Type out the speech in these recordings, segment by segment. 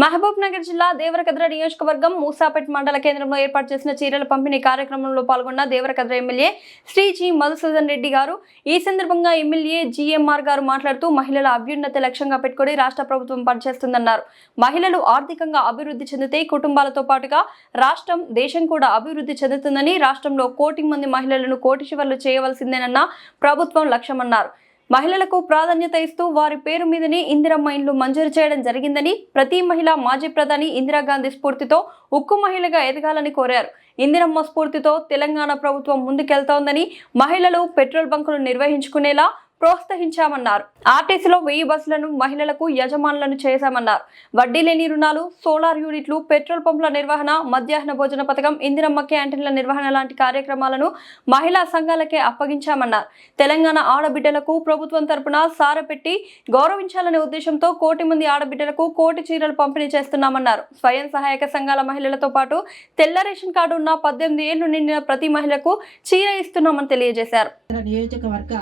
మహబూబ్ నగర్ జిల్లా దేవరకద్ర నియోజకవర్గం మూసాపేట్ మండల కేంద్రంలో ఏర్పాటు చేసిన చీరల పంపిణీ కార్యక్రమంలో పాల్గొన్న దేవరకద్ర ఎమ్మెల్యే శ్రీ జి మధుసూదన్ రెడ్డి గారు. ఈ సందర్భంగా ఎమ్మెల్యే జిఎంఆర్ గారు మాట్లాడుతూ మహిళల అభ్యున్నతి లక్ష్యంగా పెట్టుకుని రాష్ట్ర ప్రభుత్వం పనిచేస్తుందన్నారు. మహిళలు ఆర్థికంగా అభివృద్ధి చెందితే కుటుంబాలతో పాటుగా రాష్ట్రం దేశం కూడా అభివృద్ధి చెందుతుందని రాష్ట్రంలో కోటి మంది మహిళలను కోటి చివర్లు చేయవలసిందేనన్న ప్రభుత్వం లక్ష్యమన్నారు. మహిళలకు ప్రాధాన్యత ఇస్తూ వారి పేరు మీదనే ఇందిరమ్మ ఇండ్లు మంజూరు చేయడం జరిగిందని ప్రతి మహిళ మాజీ ప్రధాని ఇందిరాగాంధీ స్ఫూర్తితో ఉక్కు మహిళగా ఎదగాలని కోరారు. ఇందిరమ్మ స్ఫూర్తితో తెలంగాణ ప్రభుత్వం ముందుకెళ్తోందని మహిళలు పెట్రోల్ బంకులు నిర్వహించుకునేలా ప్రోత్సహించామన్నారు. ఆర్టీసీలో వెయ్యి బస్సులను మహిళలకు యజమానులను చేశామన్నారు. వడ్డీ లేని రుణాలు సోలార్ యూనిట్లు పెట్రోల్ పంపుల నిర్వహణ మధ్యాహ్న భోజన పథకం ఇందిరమ్మ క్యాంటీన్ల నిర్వహణ లాంటి కార్యక్రమాలను మహిళా సంఘాలకే అప్పగించామన్నారు. తెలంగాణ ఆడబిడ్డలకు ప్రభుత్వం తరపున సారపెట్టి గౌరవించాలనే ఉద్దేశంతో కోటి మంది ఆడబిడ్డలకు కోటి చీరలు పంపిణీ చేస్తున్నామన్నారు. స్వయం సహాయక సంఘాల మహిళలతో పాటు తెల్ల రేషన్ కార్డు ఉన్న పద్దెనిమిది ఏళ్ళు నిండిన ప్రతి మహిళకు చీర ఇస్తున్నామని తెలియజేశారు. నియోజకవర్గ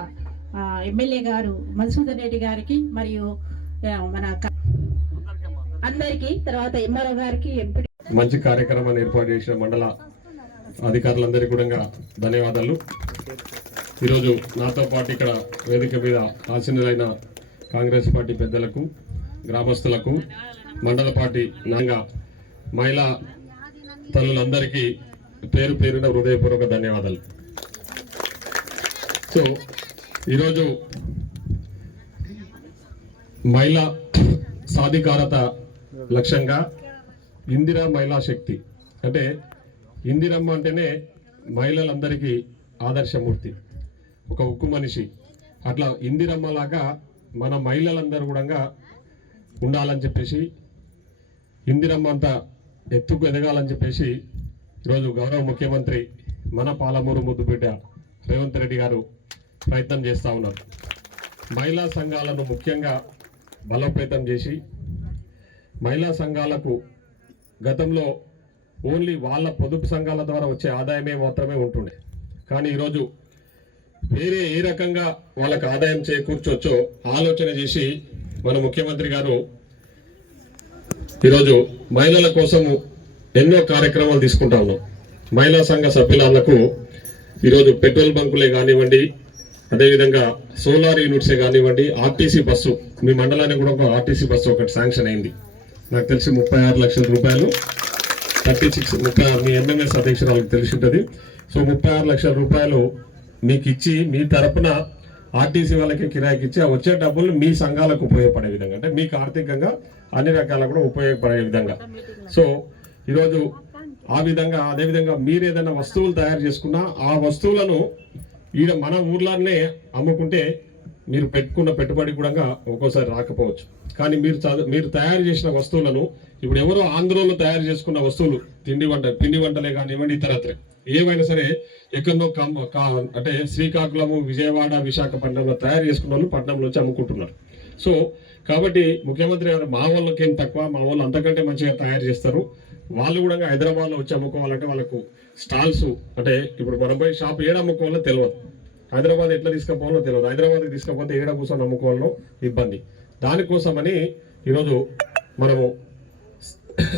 ఎమ్మెల్యే గారు మధుసూదన్ రెడ్డి గారికి మరియు మన అందరికీ తర్వాత ఎంఆర్ఓ గారికి ఎంపీ మంచి కార్యక్రమాన్ని ఏర్పాటు చేసిన మండల అధికారులందరికీ కూడా ధన్యవాదాలు. ఈరోజు నాతో పాటు ఇక్కడ వేదిక మీద ఆసీనులైన కాంగ్రెస్ పార్టీ పెద్దలకు గ్రామస్తులకు మండల పార్టీ నంగా మహిళా తల్లులందరికీ పేరు పేరున హృదయపూర్వక ధన్యవాదాలు. సో ఈరోజు మహిళా సాధికారత లక్ష్యంగా ఇందిరా మహిళా శక్తి. అంటే ఇందిరమ్మ అంటేనే మహిళలందరికీ ఆదర్శమూర్తి. ఒక ఉక్కు మనిషి. అట్లా ఇందిరమ్మ లాగా మన మహిళలందరూ కూడా ఉండాలని చెప్పేసి ఇందిరమ్మ అంత ఎత్తుకు ఎదగాలని చెప్పేసి ఈరోజు గౌరవ ముఖ్యమంత్రి మన పాలమూరు ముద్దుబిడ్డ రేవంత్ రెడ్డి గారు ప్రయత్నం చేస్తూ ఉన్నారు మహిళా సంఘాలను ముఖ్యంగా బలోపేతం చేసి మహిళా సంఘాలకు గతంలో ఓన్లీ వాళ్ళ పొదుపు సంఘాల ద్వారా వచ్చే ఆదాయమే మాత్రమే ఉంటుండే. కానీ ఈరోజు వేరే ఏ రకంగా వాళ్ళకు ఆదాయం చేకూర్చొచ్చో ఆలోచన చేసి మన ముఖ్యమంత్రి గారు ఈరోజు మహిళల కోసము ఎన్నో కార్యక్రమాలు తీసుకుంటా ఉన్నాం. మహిళా సంఘ సభ్యులకు ఈరోజు పెట్రోల్ బంకులే కానివ్వండి అదేవిధంగా సోలార్ యూనిట్సే కానివ్వండి ఆర్టీసీ బస్సు మీ మండలానికి కూడా ఒక ఆర్టీసీ బస్సు ఒకటి శాంక్షన్ అయింది. నాకు తెలిసి ముప్పై ఆరు లక్షల రూపాయలు థర్టీ సిక్స్ ముప్పై ఆరు మీ ఎంఎంఎస్ అధ్యక్షురాలకు తెలిసి ఉంటుంది. సో ముప్పై ఆరు లక్షల రూపాయలు మీకు ఇచ్చి మీ తరపున ఆర్టీసీ వాళ్ళకి కిరాయికి ఇచ్చి వచ్చే డబ్బులు మీ సంఘాలకు ఉపయోగపడే విధంగా అంటే మీకు ఆర్థికంగా అన్ని రకాల కూడా ఉపయోగపడే విధంగా. సో ఈరోజు ఆ విధంగా అదేవిధంగా మీరు ఏదైనా వస్తువులు తయారు చేసుకున్నా ఆ వస్తువులను ఈడ మన ఊర్లోనే అమ్ముకుంటే మీరు పెట్టుకున్న పెట్టుబడి కూడా ఒక్కోసారి రాకపోవచ్చు. కానీ మీరు మీరు తయారు చేసిన వస్తువులను ఇప్పుడు ఎవరో ఆంధ్రలో తయారు చేసుకున్న వస్తువులు తిండి వంట పిండి వంటలే కానివ్వండి ఇతరత్ర. ఏమైనా సరే ఎక్కడో కమ్మ కా- అంటే శ్రీకాకుళము విజయవాడ విశాఖపట్నంలో తయారు చేసుకున్న వాళ్ళు పట్నంలో వచ్చి అమ్ముకుంటున్నారు. సో కాబట్టి ముఖ్యమంత్రి గారు మా వాళ్ళకి ఏం తక్కువ మా వాళ్ళు అంతకంటే మంచిగా తయారు చేస్తారు. వాళ్ళు కూడా హైదరాబాద్లో వచ్చి అమ్ముకోవాలంటే వాళ్ళకు స్టాల్స్ అంటే ఇప్పుడు మనం పోయి షాప్ ఏడ అమ్ముకోవాలో తెలియదు హైదరాబాద్ ఎట్లా తీసుకుపోవాలో తెలియదు హైదరాబాద్కి తీసుకపోతే ఏడ కూర్చొని అమ్ముకోవాలో ఇబ్బంది. దానికోసమని ఈరోజు మనము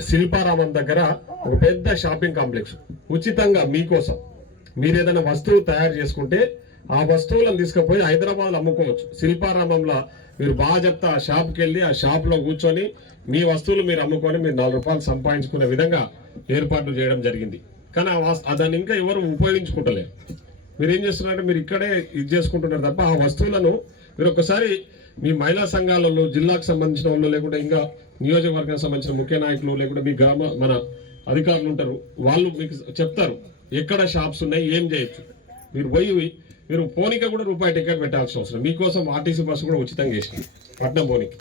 శిల్పారామం దగ్గర ఒక పెద్ద షాపింగ్ కాంప్లెక్స్ ఉచితంగా మీకోసం మీరు ఏదైనా వస్తువు తయారు చేసుకుంటే ఆ వస్తువులను తీసుకుపోయి హైదరాబాద్లో అమ్ముకోవచ్చు. శిల్పారామంలో మీరు బాగా చెప్తా ఆ షాప్కి వెళ్ళి ఆ షాప్లో కూర్చొని మీ వస్తువులు మీరు అమ్ముకొని మీరు నాలుగు రూపాయలు సంపాదించుకునే విధంగా ఏర్పాట్లు చేయడం జరిగింది. కానీ ఆ దాన్ని ఇంకా ఎవరు ఉపయోగించుకుంటలేరు మీరు ఏం చేస్తున్నారంటే మీరు ఇక్కడే ఇది చేసుకుంటున్నారు తప్ప ఆ వస్తువులను మీరు ఒకసారి మీ మహిళా సంఘాలలో జిల్లాకు సంబంధించిన వాళ్ళు లేకుంటే ఇంకా నియోజకవర్గానికి సంబంధించిన ముఖ్య నాయకులు లేకుంటే మీ గ్రామ మన అధికారులు ఉంటారు. వాళ్ళు మీకు చెప్తారు ఎక్కడ షాప్స్ ఉన్నాయి ఏం చేయొచ్చు? మీరు పోయి మీరు పోనీకి కూడా రూపాయి టికెట్ పెట్టాల్సిన అవసరం మీకోసం ఆర్టీసీ బస్సు కూడా ఉచితంగా చేసింది పట్నం పోనీకి.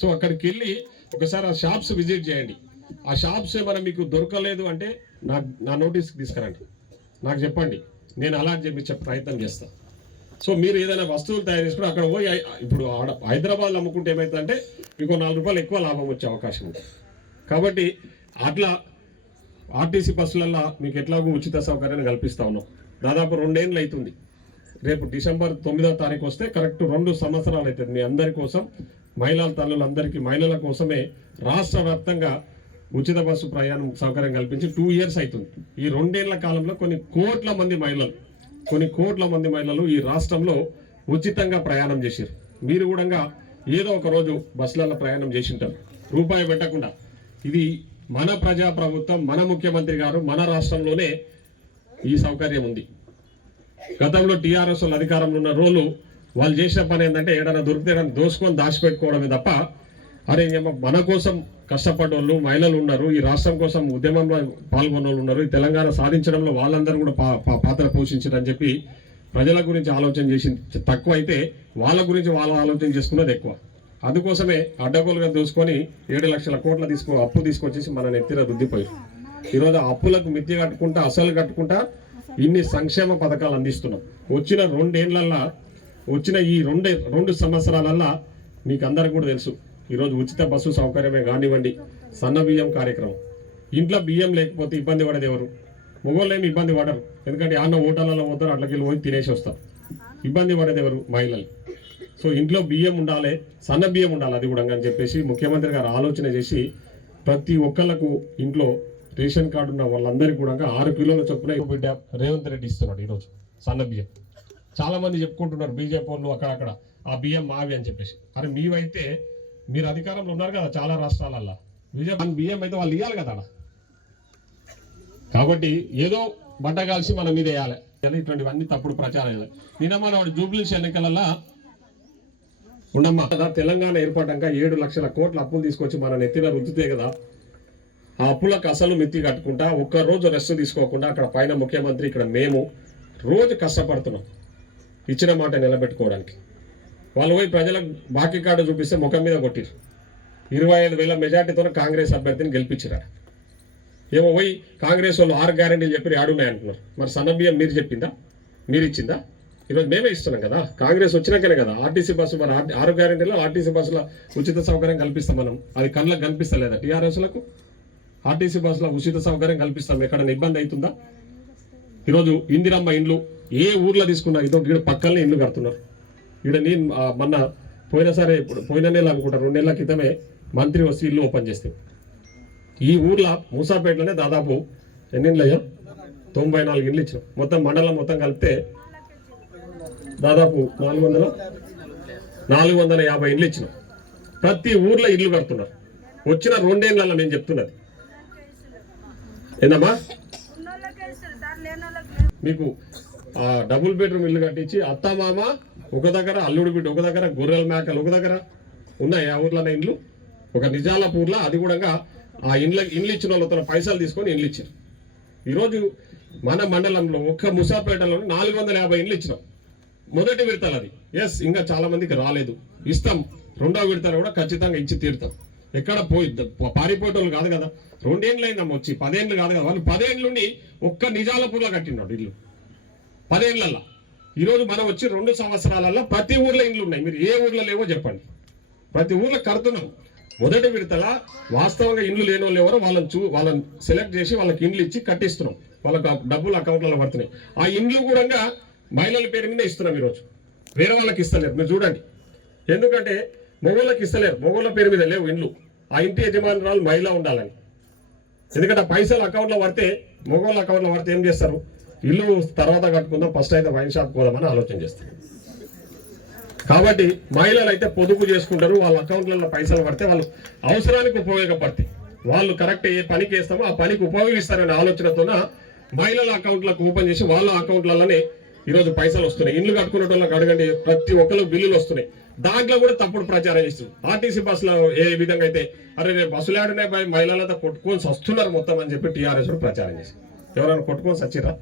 సో అక్కడికి వెళ్ళి ఒకసారి ఆ షాప్స్ విజిట్ చేయండి. ఆ షాప్స్ ఏమైనా మీకు దొరకలేదు అంటే నా నా నోటీస్కి తీసుకురండి. నాకు చెప్పండి. నేను అలా చెప్పి ప్రయత్నం చేస్తాను సో మీరు ఏదైనా వస్తువులు తయారు చేసుకుని అక్కడ పోయి ఇప్పుడు ఆడ అమ్ముకుంటే ఏమవుతుందంటే మీకు నాలుగు రూపాయలు ఎక్కువ లాభం వచ్చే అవకాశం ఉంది కాబట్టి అట్లా ఆర్టీసీ బస్సులల్లో మీకు ఎట్లాగో ఉచిత సౌకర్యాన్ని కల్పిస్తా ఉన్నాం. దాదాపు రెండేళ్ళు అవుతుంది. రేపు డిసెంబర్ తొమ్మిదో తారీఖు వస్తే కరెక్ట్ రెండు సంవత్సరాలు అవుతుంది. మీ అందరి కోసం మహిళల తల్లులందరికీ మహిళల కోసమే రాష్ట్ర వ్యాప్తంగా ఉచిత బస్సు ప్రయాణం సౌకర్యం కల్పించి టూ ఇయర్స్ అవుతుంది. ఈ రెండేళ్ళ కాలంలో కొన్ని కోట్ల మంది మహిళలు కొన్ని కోట్ల మంది మహిళలు ఈ రాష్ట్రంలో ఉచితంగా ప్రయాణం చేశారు. మీరు కూడా ఏదో ఒక రోజు బస్సులలో ప్రయాణం చేసి ఉంటారు. రూపాయి పెట్టకుండా. ఇది మన ప్రజా ప్రభుత్వం మన ముఖ్యమంత్రి గారు మన రాష్ట్రంలోనే ఈ సౌకర్యం ఉంది. గతంలో టీఆర్ఎస్ వాళ్ళు అధికారంలో ఉన్న రోజులు వాళ్ళు చేసిన పని ఏంటంటే ఏడైనా దొరికితే ఏదైనా దోసుకొని దాచిపెట్టుకోవడమే తప్ప అరే మన కోసం కష్టపడ్డోళ్ళు మహిళలు ఉన్నారు ఈ రాష్ట్రం కోసం ఉద్యమంలో పాల్గొన్న వాళ్ళు ఉన్నారు ఈ తెలంగాణ సాధించడంలో వాళ్ళందరూ కూడా పా- పాత్ర పోషించారని చెప్పి ప్రజల గురించి ఆలోచన చేసి తక్కువ అయితే వాళ్ళ గురించి వాళ్ళు ఆలోచన చేసుకున్నది ఎక్కువ. అందుకోసమే అడ్డగోలుగా దోసుకొని ఏడు లక్షల కోట్ల తీసుకో అప్పు తీసుకొచ్చేసి మన నెత్తిన రుద్దిపోయారు ఈరోజు అప్పులకు మిత్తి కట్టుకుంటా అసలు కట్టుకుంటా ఇన్ని సంక్షేమ పథకాలు అందిస్తున్నాం. వచ్చిన రెండేళ్ళల్లా వచ్చిన ఈ రెండే రెండు సంవత్సరాలల్లా మీకు అందరికి కూడా తెలుసు. ఈరోజు ఉచిత బస్సు సౌకర్యమే కానివ్వండి సన్న బియ్యం కార్యక్రమం. ఇంట్లో బియ్యం లేకపోతే ఇబ్బంది పడేది ఎవరు? మొగోళ్ళేమి ఇబ్బంది పడరు. ఎందుకంటే అన్న హోటళ్ళలో పోతారు అట్లకి వెళ్ళి పోయి తినేసి వస్తారు. ఇబ్బంది పడేది ఎవరు? మహిళలు. సో ఇంట్లో బియ్యం ఉండాలి సన్న బియ్యం ఉండాలి అది కూడా అని చెప్పేసి ముఖ్యమంత్రి గారు ఆలోచన చేసి ప్రతి ఒక్కళ్ళకు ఇంట్లో రేషన్ కార్డు ఉన్న వాళ్ళందరికీ కూడా ఆరు కిలోల చొప్పున బిడ్డ రేవంత్ రెడ్డి ఇస్తున్నాడు ఈరోజు సన్న బియ్యం. చాలామంది చెప్పుకుంటున్నారు బీజేపీ వాళ్ళు అక్కడక్కడ ఆ బియ్యం మావి అని చెప్పేసి. అరే మీవైతే మీరు అధికారంలో ఉన్నారు కదా చాలా రాష్ట్రాలల్లో. బీజేపీ బియ్యం అయితే వాళ్ళు ఇవ్వాలి కదా కాబట్టి ఏదో బట్ట కలిసి మన మీద వేయాలి. ఇటువంటివన్నీ తప్పుడు ప్రచారం నిన్న మన జూబ్లీస్ ఎన్నికలలో ఉండమ్మా తెలంగాణ ఏర్పడ్డాక ఏడు లక్షల కోట్ల అప్పులు తీసుకొచ్చి మన నెత్తిన రుద్దుతే కదా ఆ అప్పులకు అసలు మిత్తి కట్టుకుంటా ఒక్క రోజు రెస్ట్ తీసుకోకుండా అక్కడ పైన ముఖ్యమంత్రి ఇక్కడ మేము రోజు కష్టపడుతున్నాం. ఇచ్చిన మాట నిలబెట్టుకోవడానికి. వాళ్ళు పోయి ప్రజలకు బాకీ కార్డు చూపిస్తే ముఖం మీద కొట్టిరు. ఇరవై ఐదు వేల మెజార్టీతో కాంగ్రెస్ అభ్యర్థిని గెలిపించారు ఏమో పోయి కాంగ్రెస్ వాళ్ళు ఆరు గ్యారెంటీలు చెప్పి ఆడున్నాయి అంటున్నారు మరి సన్నబియ్యం మీరు చెప్పిందా? మీరు ఇచ్చిందా? ఈరోజు మేమే ఇస్తున్నాం కదా. కాంగ్రెస్ వచ్చినాకనే కదా. ఆర్టీసీ బస్సు మరి ఆర్- ఆరు గ్యారెంటీలో ఆర్టీసీ బస్సుల ఉచిత సౌకర్యం కల్పిస్తాం మనం. అది కళ్ళకు కనిపిస్తలేదా టీఆర్ఎస్లకు? ఆర్టీసీ బస్సుల ఉచిత సౌకర్యం కల్పిస్తాం. ఎక్కడైనా ఇబ్బంది అవుతుందా? ఈరోజు ఇందిరమ్మ ఇండ్లు ఏ ఊర్లో తీసుకున్నా ఇదో ఇక్కడ పక్కనే ఇండ్లు కడుతున్నారు. ఇక్కడ నేను మొన్న పోయినసారి ఇప్పుడు పోయిన నెల అనుకుంటా రెండు నెలల క్రితమే మంత్రి వస్తే ఇల్లు ఓపెన్ చేస్తే. ఈ ఊర్లో మూసాపేటలోనే దాదాపు ఎన్ని ఇండ్లయ్యా తొంభై నాలుగు ఇండ్లు ఇచ్చాం మొత్తం మండలం మొత్తం కలిపితే దాదాపు నాలుగు వందల నాలుగు వందల యాభై ఇండ్లు ఇచ్చినాం. ప్రతి ఊర్లో ఇల్లు కడుతున్నారు. వచ్చిన రెండేళ్ళల్లో నేను చెప్తున్నది. ఏందమ్మా? మీకు ఆ డబుల్ బెడ్రూమ్ ఇల్లు కట్టించి అత్త మామ ఒక దగ్గర అల్లుడు బిడ్డ ఒక దగ్గర గొర్రెల మేకలు ఒక దగ్గర ఉన్నాయి ఆ ఊర్లోనే ఇండ్లు? ఒక నిజాలపూర్లో అది కూడా ఆ ఇండ్ల ఇండ్లు ఇచ్చిన వాళ్ళతో పైసలు తీసుకొని ఇండ్లు ఇచ్చారు. ఈరోజు మన మండలంలో ఒక్క ముసాపేటలో నాలుగు వందల యాభై ఇండ్లు ఇచ్చినాం. మొదటి విడతలు అది. ఎస్ ఇంకా చాలా మందికి రాలేదు. ఇస్తాం. రెండో విడతలు కూడా ఖచ్చితంగా ఇచ్చి తీరుతాం. ఎక్కడ పోయి పారిపోయేటోళ్ళు కాదు కదా. రెండేళ్ళు వచ్చి పదేళ్ళు కాదు కదా. వాళ్ళు పదేళ్ళ ఒక్క నిజాలపూర్లో కట్టినాడు ఇల్లు పదేళ్ళలో ఈరోజు మనం వచ్చి రెండు సంవత్సరాలలో ప్రతి ఊర్లో ఇండ్లు ఉన్నాయి. మీరు ఏ ఊర్లో లేవో చెప్పండి. ప్రతి ఊర్లో కడుతున్నాం. మొదటి విడతల వాస్తవంగా ఇండ్లు లేని వాళ్ళు ఎవరో వాళ్ళని చూ వాళ్ళని సెలెక్ట్ చేసి వాళ్ళకి ఇండ్లు ఇచ్చి కట్టిస్తున్నాం. వాళ్ళకి డబ్బులు అకౌంట్లలో పడుతున్నాయి. ఆ ఇండ్లు కూడా మహిళల పేరు మీద ఇస్తున్నాం ఈరోజు. వేరే వాళ్ళకి ఇస్తలేరు. మీరు చూడండి. ఎందుకంటే మొగోళ్ళకి ఇస్తలేరు. మొగోళ్ళ పేరు మీద లేవు ఇండ్లు. ఆ ఇంటి యజమానురాలు మహిళ ఉండాలని. ఎందుకంటే ఆ పైసలు అకౌంట్లో పడితే మగవాళ్ళ అకౌంట్లో పడితే ఏం చేస్తారు? ఇల్లు తర్వాత కట్టుకుందాం ఫస్ట్ అయితే వైన్ షాప్ పోదామని ఆలోచన చేస్తారు. కాబట్టి మహిళలు అయితే పొదుపు చేసుకుంటారు వాళ్ళ అకౌంట్లలో పైసలు పడితే వాళ్ళు అవసరానికి ఉపయోగపడతాయి. వాళ్ళు కరెక్ట్ ఏ పనికి వేస్తామో ఆ పనికి ఉపయోగిస్తారనే ఆలోచనతోన మహిళల అకౌంట్లకు ఓపెన్ చేసి వాళ్ళ అకౌంట్లలోనే ఈరోజు పైసలు వస్తున్నాయి. ఇల్లు కట్టుకునే వాళ్ళకి అడగండి ప్రతి ఒక్కరికి బిల్లులు వస్తున్నాయి. దాంట్లో కూడా తప్పుడు ప్రచారం చేస్తుంది ఆర్టీసీ బస్సులో ఏ విధంగా అయితే అరే రేపు బస్సులు ఆడినాయి భయ మహిళలతో కొట్టుకొని వస్తున్నారు మొత్తం అని చెప్పి టీఆర్ఎస్ ప్రచారం చేసి ఎవరైనా కొట్టుకొని సచ్చిరా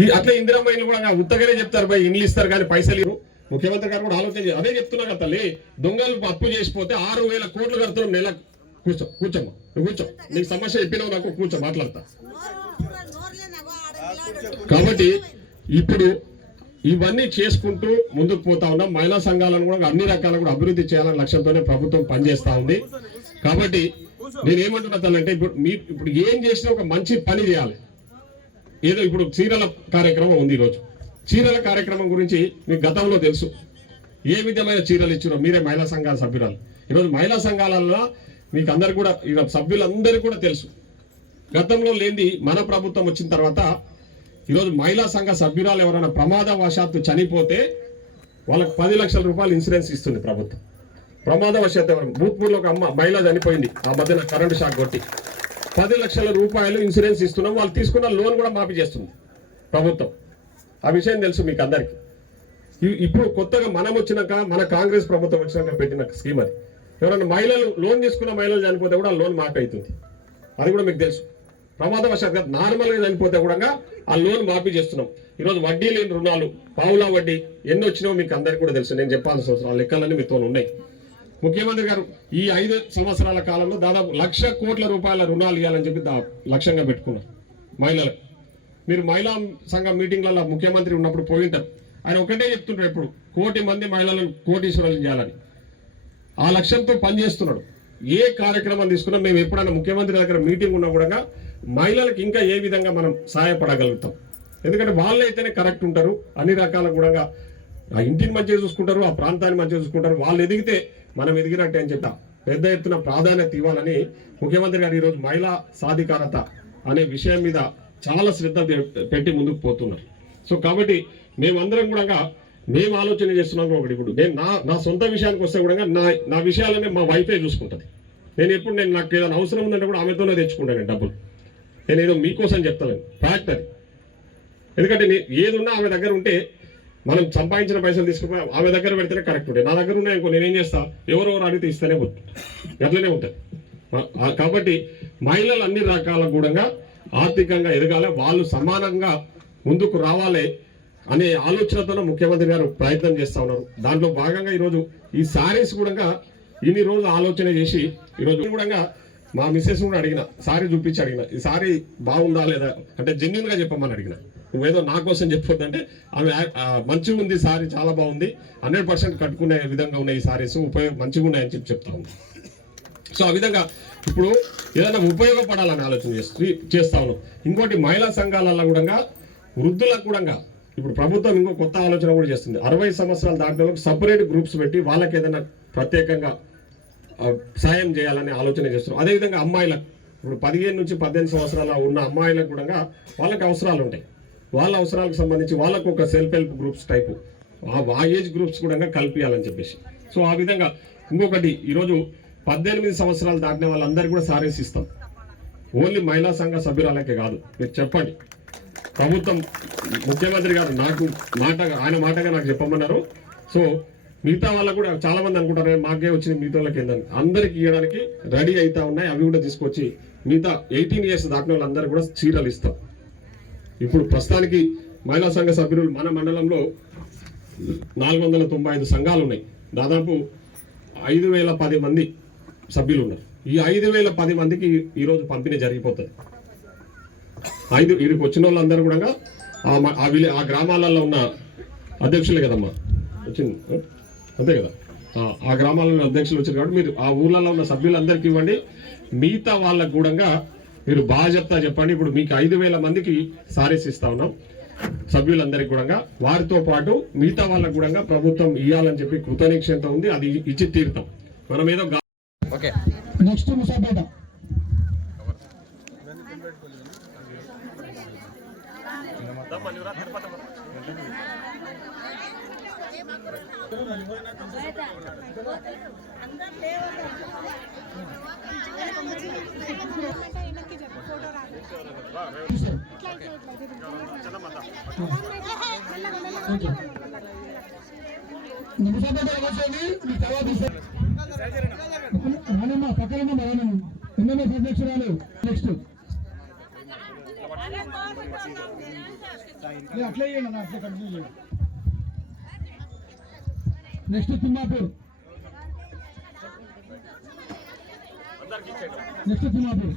ఈ అట్లా ఇందిరమ్మ ఇల్లు కూడా ఉత్తగానే చెప్తారు భయ్ ఇండ్లు ఇస్తారు కానీ పైసలు ముఖ్యమంత్రి గారు కూడా ఆలోచన అదే చెప్తున్నా కదా తల్లి దొంగలు అప్పు చేసిపోతే ఆరు వేల కోట్లు కడుతున్నాం నెల. కూర్చో కూర్చోమ్మా నువ్వు కూర్చో. నీకు సమస్య చెప్పినావు నాకు కూర్చో మాట్లాడతా. కాబట్టి ఇప్పుడు ఇవన్నీ చేసుకుంటూ ముందుకు పోతా ఉన్నాం. మహిళా సంఘాలను కూడా అన్ని రకాల కూడా అభివృద్ధి చేయాలనే లక్ష్యంతోనే ప్రభుత్వం పనిచేస్తా ఉంది. కాబట్టి నేనేమంటున్నా తనంటే ఇప్పుడు మీ ఇప్పుడు ఏం చేసినా ఒక మంచి పని చేయాలి. ఏదో ఇప్పుడు చీరల కార్యక్రమం ఉంది ఈరోజు. చీరల కార్యక్రమం గురించి మీకు గతంలో తెలుసు. ఏ విధమైన చీరలు ఇచ్చినో మీరే మహిళా సంఘాల సభ్యురాలు. ఈరోజు మహిళా సంఘాలలో మీకు అందరు కూడా ఈరోజు సభ్యులందరికీ కూడా తెలుసు. గతంలో లేనిది మన ప్రభుత్వం వచ్చిన తర్వాత ఈరోజు మహిళా సంఘ సభ్యురాలు ఎవరైనా ప్రమాదవశాత్తు చనిపోతే వాళ్ళకి పది లక్షల రూపాయలు ఇన్సూరెన్స్ ఇస్తుంది ప్రభుత్వం. ప్రమాదవశాత్తు ఎవరు? భూత్పూర్లో ఒక అమ్మ మహిళ చనిపోయింది. ఆ మధ్యన కరెంటు షాక్ కొట్టి పది లక్షల రూపాయలు ఇన్సూరెన్స్ ఇస్తున్నాం. వాళ్ళు తీసుకున్న లోన్ కూడా మాఫీ చేస్తుంది ప్రభుత్వం. ఆ విషయం తెలుసు మీకు అందరికీ. ఇప్పుడు కొత్తగా మనం వచ్చినాక మన కాంగ్రెస్ ప్రభుత్వం వచ్చినాక పెట్టిన స్కీమ్ అది. ఎవరైనా మహిళలు లోన్ తీసుకున్న మహిళలు చనిపోతే కూడా లోన్ మాఫీ అవుతుంది. అది కూడా మీకు తెలుసు. ప్రమాదవశాత్తు నార్మల్గా చనిపోతే కూడా ఆ లోన్ మాఫీ చేస్తున్నాం. ఈరోజు వడ్డీ లేని రుణాలు పావులా వడ్డీ ఎన్ని వచ్చినాయో మీకు అందరికీ కూడా తెలుసు. నేను చెప్పాల్సిన అవసరం లెక్కలన్నీ మీతో ఉన్నాయి. ముఖ్యమంత్రి గారు ఈ ఐదు సంవత్సరాల కాలంలో దాదాపు లక్ష కోట్ల రూపాయల రుణాలు ఇవ్వాలని చెప్పి దా- లక్ష్యంగా పెట్టుకున్నారు మహిళలకు మీరు మహిళా సంఘం మీటింగ్లలో ముఖ్యమంత్రి ఉన్నప్పుడు పోయి ఉంటారు ఆయన ఒకటే చెప్తుంటారు ఎప్పుడు కోటి మంది మహిళలను కోటీశ్వరులు చేయాలని. ఆ లక్ష్యంతో పనిచేస్తున్నాడు. ఏ కార్యక్రమం తీసుకున్నా మేము ఎప్పుడైనా ముఖ్యమంత్రి దగ్గర మీటింగ్ ఉన్నా కూడా మహిళలకు ఇంకా ఏ విధంగా మనం సహాయపడగలుగుతాం? ఎందుకంటే వాళ్ళైతేనే కరెక్ట్ ఉంటారు. అన్ని రకాల కూడా ఆ ఇంటిని మంచిగా చూసుకుంటారు ఆ ప్రాంతాన్ని మంచిగా చూసుకుంటారు. వాళ్ళు ఎదిగితే మనం ఎదిగినట్టే అని చెప్పా పెద్ద ఎత్తున ప్రాధాన్యత ఇవ్వాలని ముఖ్యమంత్రి గారు ఈరోజు మహిళా సాధికారత అనే విషయం మీద చాలా శ్రద్ధ పెట్టి ముందుకు పోతున్నారు. సో కాబట్టి మేమందరం కూడా మేము ఆలోచన చేస్తున్నాం ఒకటి ఇప్పుడు నేను నా నా సొంత విషయానికి వస్తే కూడా నా నా విషయాలనే మా వైఫే చూసుకుంటుంది. నేను ఎప్పుడు నేను నాకు ఏదైనా అవసరం ఉందంటే కూడా ఆమెతోనే తెచ్చుకుంటాను నేను డబ్బులు. నేను మీకోసం చెప్తాను ఫ్యాక్ట్ అది. ఎందుకంటే నేను ఏది ఉన్నా ఆమె దగ్గర ఉంటే మనం సంపాదించిన పైసలు తీసుకుపోయి ఆమె దగ్గర పెడితేనే కరెక్ట్ ఉంటాయి నా దగ్గర ఉన్నాయి అనుకో నేనేం చేస్తా? ఎవరెవరు అడిగితే ఇస్తేనే ఉంటుంది అట్లనే ఉంటుంది కాబట్టి మహిళలు అన్ని రకాల కూడా ఆర్థికంగా ఎదగాలి. వాళ్ళు సమానంగా ముందుకు రావాలి అనే ఆలోచనతో ముఖ్యమంత్రి గారు ప్రయత్నం చేస్తా ఉన్నారు. దాంట్లో భాగంగా ఈరోజు ఈ సారీస్ కూడా ఇన్ని రోజులు ఆలోచన చేసి ఈరోజు కూడా మా మిస్సెస్ కూడా అడిగిన సారీ చూపించి అడిగిన ఈ సారీ బాగుందా లేదా? అంటే జెన్యున్గా చెప్పమని అడిగిన. నువ్వేదో నా కోసం చెప్పొద్దంటే ఆమె మంచిగా ఉంది సారీ చాలా బాగుంది హండ్రెడ్ పర్సెంట్ కట్టుకునే విధంగా ఉన్నాయి ఈ సారీస్ ఉపయోగ మంచిగా ఉన్నాయని చెప్పి చెప్తా ఉంది సో ఆ విధంగా ఇప్పుడు ఏదైనా ఉపయోగపడాలని ఆలోచన చేస్తూ చేస్తా ఉన్నాం. ఇంకోటి మహిళా సంఘాలలో కూడా వృద్ధులకు కూడా ఇప్పుడు ప్రభుత్వం ఇంకో కొత్త ఆలోచన కూడా చేస్తుంది. అరవై సంవత్సరాలు దాటిన సపరేట్ గ్రూప్స్ పెట్టి వాళ్ళకి ఏదైనా ప్రత్యేకంగా సాయం చేయాలని ఆలోచన చేస్తున్నారు. అదేవిధంగా అమ్మాయిలకు ఇప్పుడు పదిహేను నుంచి పద్దెనిమిది సంవత్సరాల ఉన్న అమ్మాయిలకు కూడా వాళ్ళకి అవసరాలు ఉంటాయి. వాళ్ళ అవసరాలకు సంబంధించి వాళ్ళకు ఒక సెల్ఫ్ హెల్ప్ గ్రూప్స్ టైపు ఆ- ఏజ్ గ్రూప్స్ కూడా కల్పించాలని చెప్పేసి. సో ఆ విధంగా ఇంకొకటి ఈరోజు పద్దెనిమిది సంవత్సరాలు దాటిన వాళ్ళందరికీ కూడా సారీస్ ఇస్తాం. ఓన్లీ మహిళా సంఘ సభ్యురాలకే కాదు. మీరు చెప్పండి. ప్రభుత్వం ముఖ్యమంత్రి గారు నాకు మాటగా ఆయన మాటగా నాకు చెప్పమన్నారు. సో మిగతా వాళ్ళకు కూడా చాలా మంది అనుకుంటారు మాకే వచ్చింది మిగతా వాళ్ళకి ఏందని. అందరికి ఇవ్వడానికి రెడీ అవుతా ఉన్నాయి అవి కూడా తీసుకొచ్చి మిగతా ఎయిటీన్ ఇయర్స్ దాటిన వాళ్ళందరూ కూడా చీరలు ఇస్తాం. ఇప్పుడు ప్రస్తుతానికి మహిళా సంఘ సభ్యులు మన మండలంలో నాలుగు వందల తొంభై ఐదు సంఘాలు ఉన్నాయి. దాదాపు ఐదు వేల పది మంది సభ్యులు ఉన్నారు. ఈ ఐదు వేల పది మందికి ఈరోజు పంపిణీ జరిగిపోతుంది. ఐదు వీరికి వచ్చిన వాళ్ళందరూ కూడా ఆ విలే ఆ గ్రామాలలో ఉన్న అధ్యక్షులే కదమ్మా. వచ్చింది. అంతే కదా? ఆ, గ్రామాలలో అధ్యక్షులు వచ్చారు కాబట్టి మీరు ఆ ఊర్లలో ఉన్న సభ్యులందరికీ ఇవ్వండి. మిగతా వాళ్ళకు కూడా మీరు బాగా చెప్తా చెప్పండి. ఇప్పుడు మీకు ఐదు వేల మందికి సారీస్ ఇస్తా ఉన్నాం. సభ్యులందరికీ కూడా వారితో పాటు మిగతా వాళ్ళకు కూడా ప్రభుత్వం ఇవ్వాలని చెప్పి కృతనిక్షంతో ఉంది. అది ఇచ్చి తీరుతాం. మనం ఏదో నెక్స్ట్ ముసాపేట ముసాపేట కూర్చోండి మీ తర్వాత తీసుకోండి. రానమ్మా పక్కనమ్మా రానమ్మ ఎంఎంఎస్ అధ్యక్షురాలు నెక్స్ట్ అట్లా అట్లే చేయండి అన్న, కంటిన్యూ చేయండి. Next Thimmapur next Thimmapur